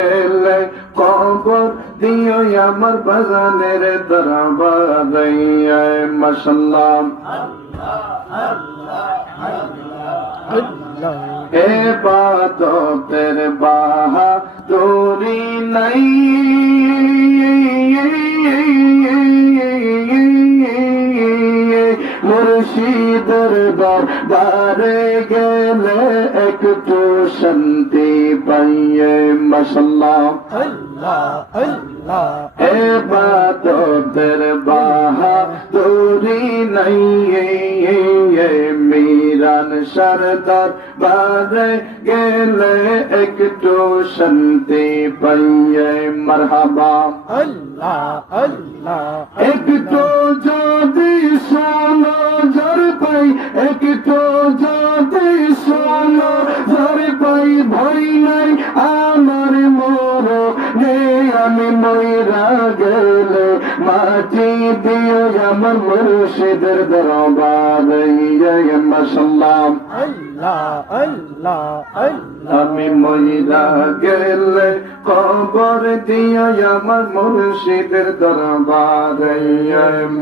এলে কবর দিও আমার বাজানের দরবারে মাশাআল্লাহ ইবাদতের বাহাদুরি নাই মুর্শিদের দরবারে গেলে একটু শান্তি পাইয়ে মাশাআল্লাহ আল্লাহ আল্লাহ ইবাদতের বাহাদুরি নাই মিরান সরদার বারে গেলে একটু শান্তি পাইয়ে মারহাবা আল্লাহ আল্লাহ একটু যদি শোনো জোর পাই একটু যদি শোনো জোর পাই ভয় নাই আমার মোর আমি ময়রা গেলে মাটি দিও আমার মুর্শিদের দরবারে মাশাআল্লাহ আল্লাহ আল্লাহ আল্লাহ আমি ময়রা গেলে কবর দিও আমার মুর্শিদের দরবারে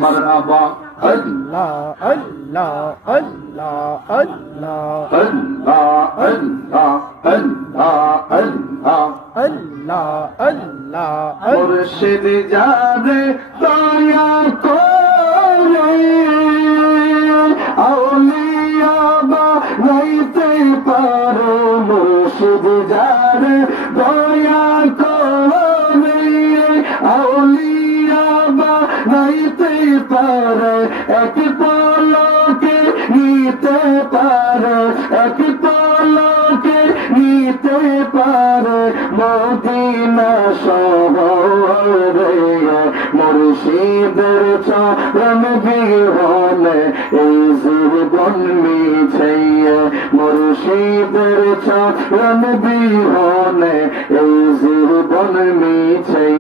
মারহাবা আল্লাহ আল্লাহ আল্লাহ আল্লাহ আল্লাহ আল্লাহ আল্লাহ আল্লাহ আল্লাহ মুর্শিদ যারে দয়া করে আউলিয়া বানাইতে পারো মুর্শিদ যারে দয়া করে আউলিয়া বানাইতে পারে এক পলকে নিতে পারে এক পলকে নিতে পারে মদিনা শহরে মুর্শিদের চরণ বিহনে এই জীবন মিছে মুর্শিদের চরণ বিহনে এই জীবন মিছে।